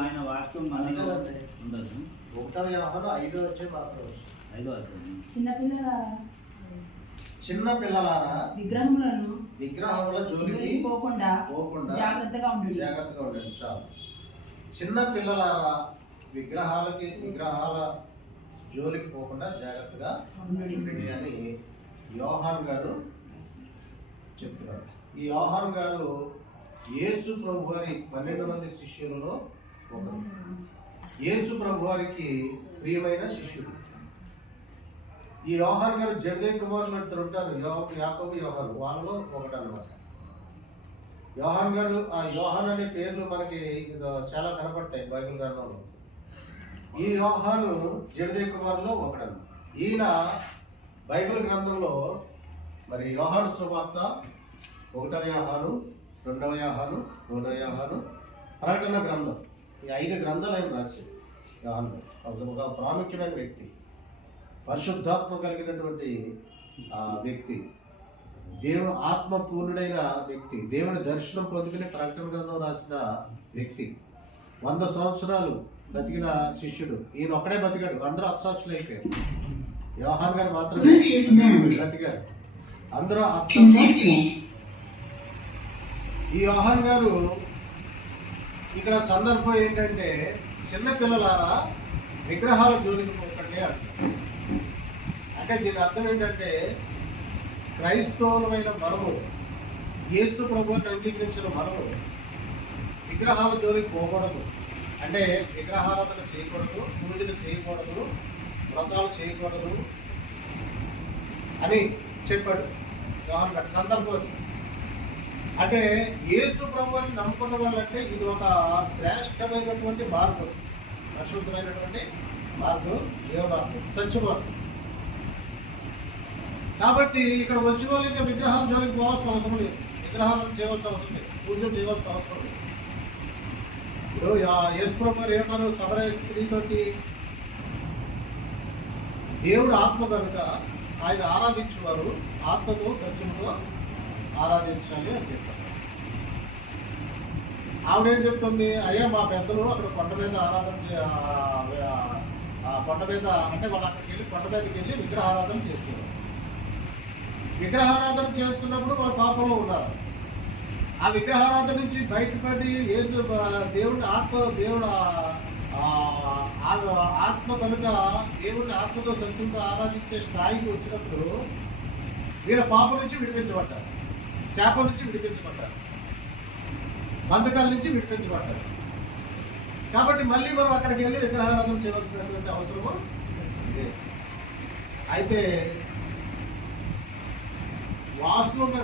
ఆయన వాక్యం మళ్ళీ ఉండదు. 1వ యోహాను 5వ వచ్చే మాత్రం చిన్న పిల్లలారా విగ్రహముల జోలికి పోకుండా జాగ్రత్తగా ఉండండి. చాలు. చిన్న పిల్లలారా విగ్రహాల జోలికి పోకుండా జాగ్రత్తగా ఉండండి అని యోహాను గారు చెప్తున్నారు. ఈ యోహాను గారు యేసు ప్రభు వారి 12 మంది శిష్యులలో ఒకరు. యేసు ప్రభు వారికి ప్రియమైన శిష్యుడు. ఈ యోహాను గారు జబదేయి కుమారులు ఉంటారు, యాకోబు యోహాను, వాళ్ళలో ఒకటి అన్నమాట. యోహాను గారు, ఆ యోహాన్ అనే పేర్లు మనకి చాలా కనపడతాయి బైబిల్ గ్రంథంలో. ఈ యోహాను జబదేయి కుమారులో ఒకడు. ఈయన బైబిల్ గ్రంథంలో మరి యోహాను సువార్త 1వ యోహాను, 2వ యోహాను, 3వ యోహాను, ప్రకటన గ్రంథం, ఈ 5 గ్రంథాలు ఆయన రాశాడు. యోహాను ఒక ప్రాముఖ్యమైన వ్యక్తి, పరిశుద్ధాత్మ కలిగినటువంటి వ్యక్తి, దేవుడు ఆత్మ పూర్ణుడైన వ్యక్తి, దేవుని దర్శనం పొందుకుని ప్రకటన గ్రంథం రాసిన వ్యక్తి. 100 సంవత్సరాలు బతికిన శిష్యుడు. ఈయన ఒక్కడే బతికాడు, అందరూ అత్సాక్షులు అయిపోయారు. యోహాన్ గారు మాత్రమే బ్రతికారు, అందరూ అత్సాక్షులు. ఈ యోహాన్ గారు ఇక్కడ సందర్భం ఏంటంటే, చిన్న పిల్లలారా విగ్రహాల జోలికి పోకండి అంటారు. అంటే దీని అర్థం ఏంటంటే, క్రైస్తవులమైన మనము, యేసు ప్రభువుని అంగీకరించిన మనము విగ్రహాల జోలికి పోకూడదు. అంటే విగ్రహారాధన చేయకూడదు, పూజలు చేయకూడదు, వ్రతాలు చేయకూడదు అని చెప్పాడు యోహాను గారు. సందర్భం అంటే యేసు ప్రభువుని నమ్ముకున్న వాళ్ళంటే ఇది ఒక శ్రేష్టమైనటువంటి మార్గం, పరిశుద్ధమైనటువంటి మార్గం, జీవమార్గం, సత్యమార్గం. కాబట్టి ఇక్కడ వచ్చిన వాళ్ళు ఇంకా విగ్రహాల జోలికి పోవాల్సిన అవసరం లేదు, విగ్రహాలను చేయవలసిన అవసరం లేదు, పూజలు చేయవలసిన అవసరం లేదు. ఇప్పుడు యేసు ప్రభు ఏమన్నారు సమరయ స్త్రీతోటి, దేవుడు ఆత్మ కనుక ఆయన ఆరాధించేవారు ఆత్మతో సత్యంతో ఆరాధించాలి అని చెప్పారు. ఆవిడేం చెప్తుంది, అయ్యా మా పెద్దలు అక్కడ కొండ మీద కొండ మీద అంటే వాళ్ళు అక్కడికి వెళ్ళి కొండ మీదకి వెళ్ళి విగ్రహారాధన చేస్తున్నారు. విగ్రహారాధన చేస్తున్నప్పుడు వాళ్ళు పాపంలో ఉన్నారు. ఆ విగ్రహారాధన నుంచి బయటపడి దేవుని ఆత్మ కనుక దేవుడిని ఆత్మతో సత్యంతో ఆరాధించే స్థాయికి వచ్చినప్పుడు వీళ్ళ పాపం నుంచి విడిపించబడ్డారు, శాపం నుంచి విడిపించబడ్డారు, బంధకాల నుంచి విడిపించబడ్డారు. కాబట్టి మళ్ళీ మనం అక్కడికి వెళ్ళి విగ్రహారాధన చేయవలసినటువంటి అవసరము లేదు. అయితే వాస్తవంగా